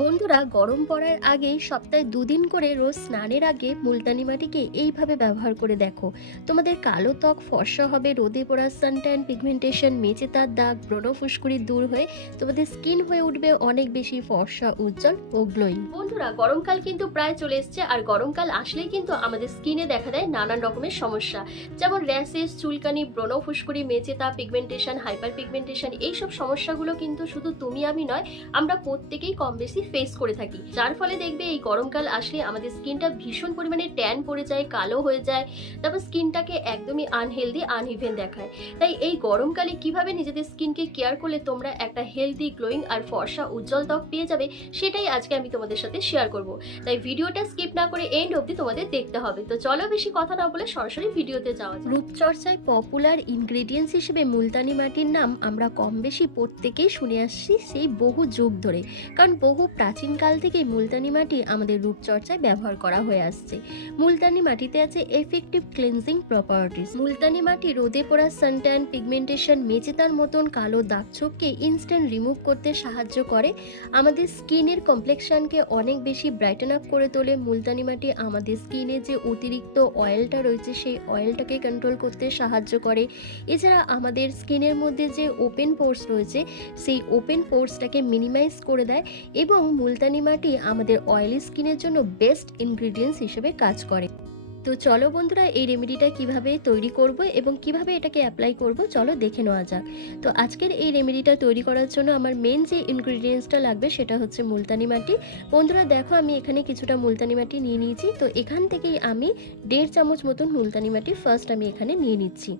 বন্ধুরা, গরম পড়ার আগেই সপ্তাহে দুদিন করে রোজ স্নানের আগে মুলতানি মাটিকে এইভাবে ব্যবহার করে দেখো। তোমাদের কালো ত্বক, ফর্সা হবে, রোদে পড়া সানট্যান, পিগমেন্টেশন মেচে তার দাগ, ব্রণ ফুসকুড়ি দূর হয়ে তোমাদের স্কিন হয়ে উঠবে অনেক বেশি ফর্সা, উজ্জ্বল ও গ্লোয়িং। বন্ধুরা, গরমকাল কিন্তু প্রায় চলে এসছে আর গরমকাল আসলেই কিন্তু আমাদের স্কিনে দেখা দেয় নানান রকমের সমস্যা। যেমন র্যাশেস, চুলকানি, ব্রণ ফুসকুড়ি মেচেতা পিগমেন্টেশন, হাইপার পিগমেন্টেশন, এইসব সমস্যাগুলো কিন্তু শুধু তুমি, আমি নয়, আমরা প্রত্যেকেই কম বেশি ফেস করে থাকি। যার ফলে দেখবে এই গরমকাল আসলে আমাদের স্কিনটা ভীষণ পরিমাণে ট্যান পড়ে যায়, কালো হয়ে যায়, তারপর স্কিনটাকে একদমই আনহেলদি আনইভেন দেখায়। তাই এই গরমকালে কীভাবে নিজেদের স্কিনকে কেয়ার করলে তোমরা একটা হেলদি গ্লোয়িং আর ফর্সা, উজ্জ্বল ত্বক পেয়ে যাবে, সেটাই আজকে আমি তোমাদের সাথে শেয়ার করব। তাই ভিডিওটা স্কিপ না করে এন্ড অবধি তোমাদের দেখতে হবে। তো চলো বেশি কথা না বলে সরাসরি ভিডিওতে যাওয়া যাক। রূপচর্চায় পপুলার ইনগ্রেডিয়েন্টস হিসেবে মুলতানি মাটির নাম আমরা কম বেশি প্রত্যেকেই শুনে আসছি সেই বহু যুগ ধরে। কারণ বহু প্রাচীনকাল থেকেই মুলতানি মাটি আমাদের রূপচর্চায় ব্যবহার করা হয়ে আসছে। মুলতানি মাটিতে আছে এফেক্টিভ ক্লিনজিং প্রপার্টিস মুলতানি মাটি রোদে পড়া সানট্যান পিগমেন্টেশন মেচেতার মতন কালো দাগছোপকে ইনস্ট্যান্ট রিমুভ করতে সাহায্য করে। আমাদের স্কিনের কমপ্লেকশনকে অনেক বেশি ব্রাইটেন আপ করে তোলে। মুলতানি মাটি আমাদের স্কিনে যে অতিরিক্ত অয়েলটা রয়েছে, সেই অয়েলটাকে কন্ট্রোল করতে সাহায্য করে। এছাড়া আমাদের স্কিনের মধ্যে যে ওপেন পোর্স রয়েছে, সেই ওপেন পোর্সটাকে মিনিমাইজ করে দেয় এবং মুলতানি মাটি আমাদের অয়েলি স্কিনের জন্য বেস্ট ইনগ্রিডিয়েন্টস হিসেবে কাজ করে। তো চলো বন্ধুরা, এই রেমেডিটা কীভাবে তৈরি করব এবং কীভাবে এটাকে অ্যাপ্লাই করব, চলো দেখে নেওয়া যাক। তো আজকের এই রেমেডিটা তৈরি করার জন্য আমার মেন যে ইনগ্রিডিয়েন্টসটা লাগবে সেটা হচ্ছে মুলতানি মাটি। বন্ধুরা, দেখো আমি এখানে কিছুটা মুলতানি মাটি নিয়ে নিয়েছি। তো এখান থেকেই আমি দেড় চামচ মতন মুলতানি মাটি ফার্স্ট আমি এখানে নিয়ে নিচ্ছি।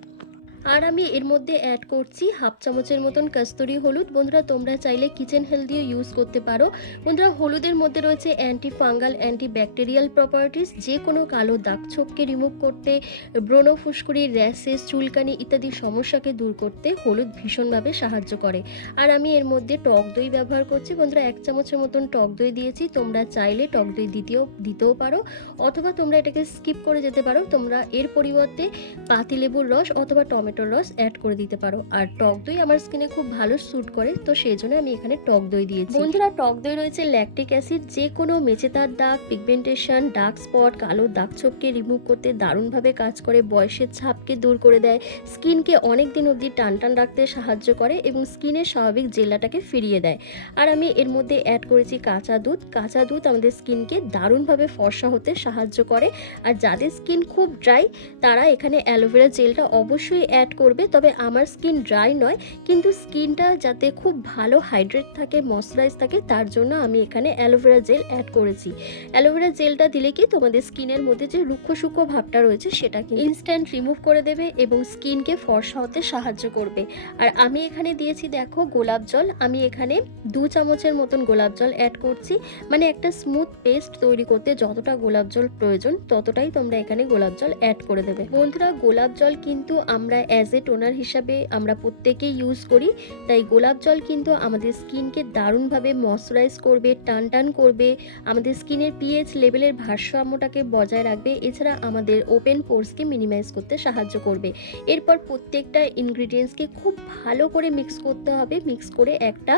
আর আমি এর মধ্যে অ্যাড করছি হাফ চামচের মতন কস্তুরি হলুদ। বন্ধুরা, তোমরা চাইলে কিচেন হেলদিও ইউজ করতে পারো। বন্ধুরা, হলুদের মধ্যে রয়েছে anti fungal anti bacterial properties যে কোনো কালো দাগ ছোপকে রিমুভ করতে, ব্রণ ফুসকুড়ি র্যাশেস চুলকানি ইত্যাদি সমস্যাকে দূর করতে হলুদ ভীষণভাবে সাহায্য করে। আর আমি এর মধ্যে টক দই ব্যবহার করছি। বন্ধুরা, এক চামচের মতন টক দই দিয়েছি। তোমরা চাইলে টক দই দিতেও দিতেও পারো। অথবা তোমরা এটাকে স্কিপ করে যেতে পারো। তোমরা এর পরিবর্তে পাতিলেবুর রস অথবা টমেটোর রস অ্যাড করে দিতে পারো। আর টক দই আমার স্কিনে খুব ভালো স্যুট করে, তো সেই জন্য আমি এখানে টক দই দিয়েছি। বন্ধুরা, টক দই রয়েছে ল্যাকটিক অ্যাসিড যে কোনো মেচেতার দাগ পিগমেন্টেশন ডার্ক স্পট কালো দাগ ছোপকে রিমুভ করতে দারুণভাবে কাজ করে, বয়সের ছাপকে দূর করে দেয় স্কিনকে অনেক দিন অবধি টান টান রাখতে সাহায্য করে এবং স্কিনের স্বাভাবিক জেলাটাকে ফিরিয়ে দেয়। আর আমি এর মধ্যে অ্যাড করেছি কাঁচা দুধ। কাঁচা দুধ আমাদের স্কিনকে দারুণভাবে ফর্সা হতে সাহায্য করে। আর যাদের স্কিন খুব ড্রাই তারা এখানে অ্যালোভেরা জেলটা অবশ্যই অ্যাড করবে, তবে আমার স্কিন ড্রাই নয়, কিন্তু স্কিনটা যাতে খুব ভালো হাইড্রেট থাকে ময়শ্চারাইজ থাকে, তার জন্য আমি এখানে অ্যালোভেরা জেল অ্যাড করেছি। অ্যালোভেরা জেলটা দিলে কি তোমাদের স্কিনের মধ্যে যে রুক্ষ সূক্ষ্ম ভাবটা রয়েছে সেটাকে ইনস্ট্যান্ট রিমুভ করে দেবে এবং স্কিনকে ফর্সা হতে সাহায্য করবে। আর আমি এখানে দিয়েছি, দেখো, গোলাপ জল। আমি এখানে দু চামচের মতন গোলাপ জল অ্যাড করছি। মানে একটা স্মুথ পেস্ট তৈরি করতে যতটা গোলাপ জল প্রয়োজন, ততটাই তোমরা এখানে গোলাপ জল অ্যাড করে দেবে। বন্ধুরা, গোলাপ জল কিন্তু আমরা অ্যাজ এ টোনার হিসাবে আমরা প্রত্যেকেই ইউজ করি। তাই গোলাপ জল কিন্তু আমাদের স্কিনকে দারুণভাবে ময়শ্চারাইজ করবে টান টান করবে। আমাদের স্কিনের পিএইচ লেভেলের ভারসাম্যটাকে বজায় রাখবে। এছাড়া আমাদের ওপেন পোর্সকে মিনিমাইজ করতে সাহায্য করবে। এরপর প্রত্যেকটা ইনগ্রিডিয়েন্টসকে খুব ভালো করে মিক্স করতে হবে। মিক্স করে একটা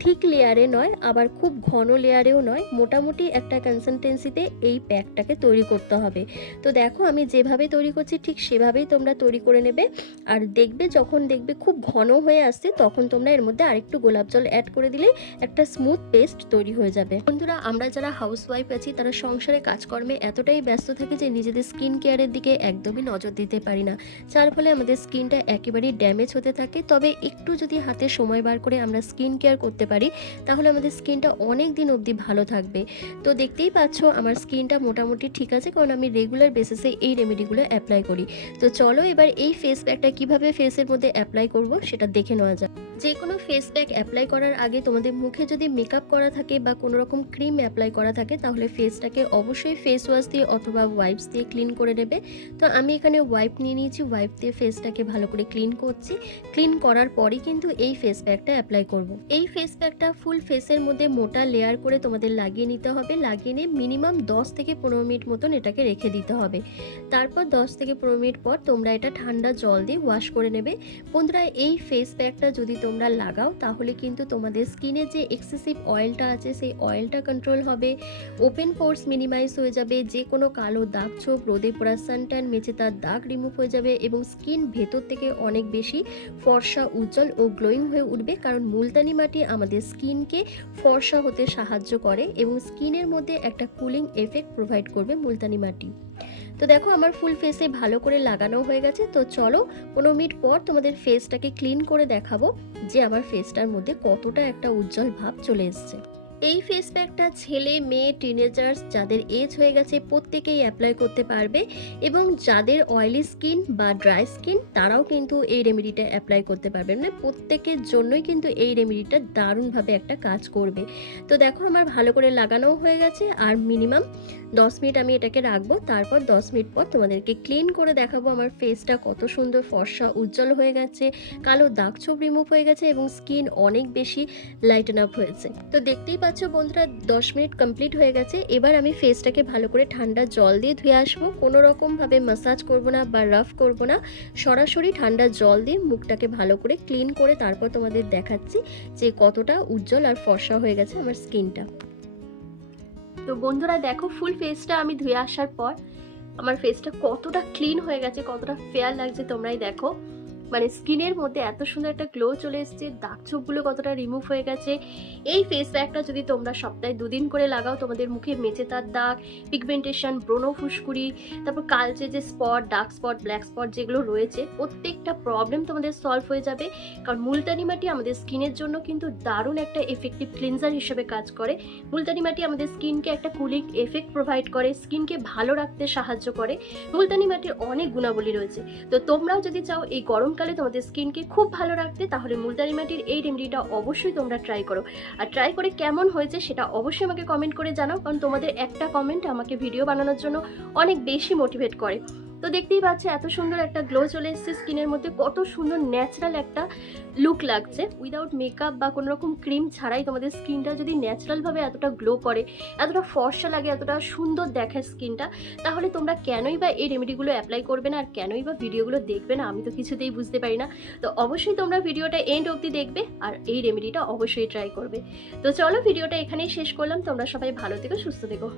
থিক লেয়ারে নয়, আবার খুব ঘন লেয়ারেও নয়, মোটামুটি একটা কনসিস্টেন্সিতে এই প্যাকটাকে তৈরি করতে হবে। তো দেখো আমি যেভাবে তৈরি করছি ঠিক সেভাবেই তোমরা তৈরি করে নেবে। আর দেখবে যখন দেখবে খুব ঘন হয়ে আসছে, তখন তোমরা এর মধ্যে আরেকটু গোলাপ জল অ্যাড করে দিলে একটা স্মুথ পেস্ট তৈরি হয়ে যাবে। বন্ধুরা, আমরা যারা হাউস ওয়াইফ আছি, তারা সংসারে কাজকর্মে এতটাই ব্যস্ত থাকি যে নিজেদের স্কিন কেয়ারের দিকে একদমই নজর দিতে পারি না। যার ফলে আমাদের স্কিনটা একেবারেই ড্যামেজ হতে থাকে। তবে একটু যদি হাতে সময় বার করে আমরা স্কিন কেয়ার করতে পারি, তাহলে আমাদের স্কিনটা অনেক দিন অবধি ভালো থাকবে। তো দেখতেই পাচ্ছ, আমার স্কিনটা মোটামুটি ঠিক আছে, কারণ আমি রেগুলার বেসিসে এই রেমেডিগুলো অ্যাপ্লাই করি। তো চলো এবার এই ফেস প্যাকটা কীভাবে ফেসের মধ্যে অ্যাপ্লাই করব সেটা দেখে নেওয়া যাক। যে কোনো ফেস প্যাক অ্যাপ্লাই করার আগে তোমাদের মুখে যদি মেকআপ করা থাকে বা কোনো রকম ক্রিম অ্যাপ্লাই করা থাকে, তাহলে ফেসটাকে অবশ্যই ফেস ওয়াশ দিয়ে অথবা ওয়াইপস দিয়ে ক্লিন করে নেবে। তো আমি এখানে ওয়াইপ নিয়ে নিয়েছি ওয়াইপ দিয়ে ফেসটাকে ভালো করে ক্লিন করছি। ক্লিন করার পরই কিন্তু এই ফেস প্যাকটা অ্যাপ্লাই করব। এই ফেস প্যাকটা ফুল ফেসের মধ্যে মোটা লেয়ার করে তোমাদের লাগিয়ে নিতে হবে। লাগিয়ে নিয়ে মিনিমাম দশ থেকে পনেরো মিনিট মতন এটাকে রেখে দিতে হবে। তারপর দশ থেকে পনেরো মিনিট পর তোমরা এটা ঠান্ডা জল দিয়ে ওয়াশ করে নেবে। বন্ধুরা, এই ফেস প্যাকটা যদি তোমরা লাগাও, তাহলে কিন্তু তোমাদের স্কিনে যে এক্সেসিভ অয়েলটা আছে, সেই অয়েলটা কন্ট্রোল হবে। ওপেন পোর্স মিনিমাইজ হয়ে যাবে। যে কোনো কালো দাগ ছোপ, রোদে পড়া সানট্যান মেচে তার দাগ রিমুভ হয়ে যাবে এবং স্কিন ভেতর থেকে অনেক বেশি ফর্সা, উজ্জ্বল ও গ্লোয়িং হয়ে উঠবে। কারণ মুলতানি মাটি আমাদের স্কিনকে ফর্সা হতে সাহায্য করে এবং স্কিনের মধ্যে একটা কুলিং এফেক্ট প্রোভাইড করবে মুলতানি মাটি। তো দেখো আমার ফুল ফেসে ভালো করে লাগানো হয়ে গেছে। তো চলো পনেরো মিনিট পর তোমাদের ফেসটাকে ক্লিন করে দেখাবো যে আমার ফেসটার মধ্যে কতটা একটা উজ্জ্বল ভাব চলে এসছে। এই ফেস প্যাকটা ছেলে, মেয়ে টিনেজার্স যাদের এজ হয়ে গেছে প্রত্যেকেই অ্যাপ্লাই করতে পারবে এবং যাদের অয়েলি স্কিন বা ড্রাই স্কিন তারাও কিন্তু এই রেমেডিটা অ্যাপ্লাই করতে পারবে। মানে প্রত্যেকের জন্যই কিন্তু এই রেমেডিটা দারুণভাবে একটা কাজ করবে। তো দেখো আমার ভালো করে লাগানোও হয়ে গেছে আর মিনিমাম দশ মিনিট আমি এটাকে রাখব, তারপর দশ মিনিট পর তোমাদেরকে ক্লিন করে দেখাবো আমার ফেসটা কত সুন্দর ফর্সা উজ্জ্বল হয়ে গেছে, কালো দাগ ছোপ রিমুভ হয়ে গেছে এবং স্কিন অনেক বেশি লাইটেন আপ হয়েছে। তো দেখতেই পাচ্ছ বন্ধুরা, দশ মিনিট কমপ্লিট হয়ে গেছে। এবার আমি ফেসটাকে ভালো করে ঠান্ডা জল দিয়ে ধুয়ে আসব। কোনো রকমভাবে মাসাজ করব না বা রাফ করব না। সরাসরি ঠান্ডা জল দিয়ে মুখটাকে ভালো করে ক্লিন করে তারপর তোমাদের দেখাচ্ছি যে কতটা উজ্জ্বল আর ফর্সা হয়ে গেছে আমার স্কিনটা তো বন্ধুরা, দেখো ফুল ফেসটা আমি ধুয়ে আসার পর আমার ফেসটা কতটা ক্লিন হয়ে গেছে, কতটা ফেয়ার লাগছে তোমরাই দেখো। মানে স্কিনের মধ্যে এত সুন্দর একটা গ্লো চলে এসেছে, দাগ ছোপগুলো কতটা রিমুভ হয়ে গেছে। এই ফেস প্যাকটা যদি তোমরা সপ্তাহে দুদিন করে লাগাও, তোমাদের মুখে মেচে তার দাগ পিগমেন্টেশন ব্রণ ফুসকুড়ি, তারপর কালচে যে spot dark spot black spot যেগুলো রয়েছে, প্রত্যেকটা প্রবলেম তোমাদের সলভ হয়ে যাবে। কারণ মুলতানি মাটি আমাদের স্কিনের জন্য কিন্তু দারুণ একটা এফেক্টিভ ক্লিনজার হিসেবে কাজ করে। মুলতানি মাটি আমাদের স্কিনকে একটা কুলিং এফেক্ট প্রোভাইড করে, স্কিনকে ভালো রাখতে সাহায্য করে। মুলতানি মাটির অনেক গুণাবলী রয়েছে। তো তোমরাও যদি চাও এই গরমকালে তোমাদের স্কিনকে খুব ভালো রাখতে তাহলে মুলতানি মাটির এই রেমেডিটা অবশ্যই তোমরা ট্রাই করো। আর ট্রাই করে কেমন হয়েছে সেটা অবশ্যই আমাকে কমেন্ট করে জানাও, কারণ তোমাদের একটা কমেন্ট আমাকে ভিডিও বানানোর জন্য অনেক বেশি মোটিভেট করে। তো দেখতেই পাচ্ছে এত সুন্দর একটা গ্লো চলে এসেছে স্কিনের মধ্যে। কত সুন্দর ন্যাচারাল একটা লুক লাগছে। উইদাউট মেকআপ বা কোনো রকম ক্রিম ছাড়াই তোমাদের স্কিনটা যদি ন্যাচারালভাবে এতটা গ্লো করে, এতটা ফর্সা লাগে, এতটা সুন্দর দেখায় স্কিনটা তাহলে তোমরা কেনই বা এই রেমেডিগুলো অ্যাপ্লাই করবে না, আর কেনই বা ভিডিওগুলো দেখবে না, আমি তো কিছুতেই বুঝতে পারি না। তো অবশ্যই তোমরা ভিডিওটা এন্ড অবধি দেখবে, আর এই রেমেডিটা অবশ্যই ট্রাই করবে। তো চলো ভিডিওটা এখানেই শেষ করলাম। তোমরা সবাই ভালো থেকো, সুস্থ থেকো।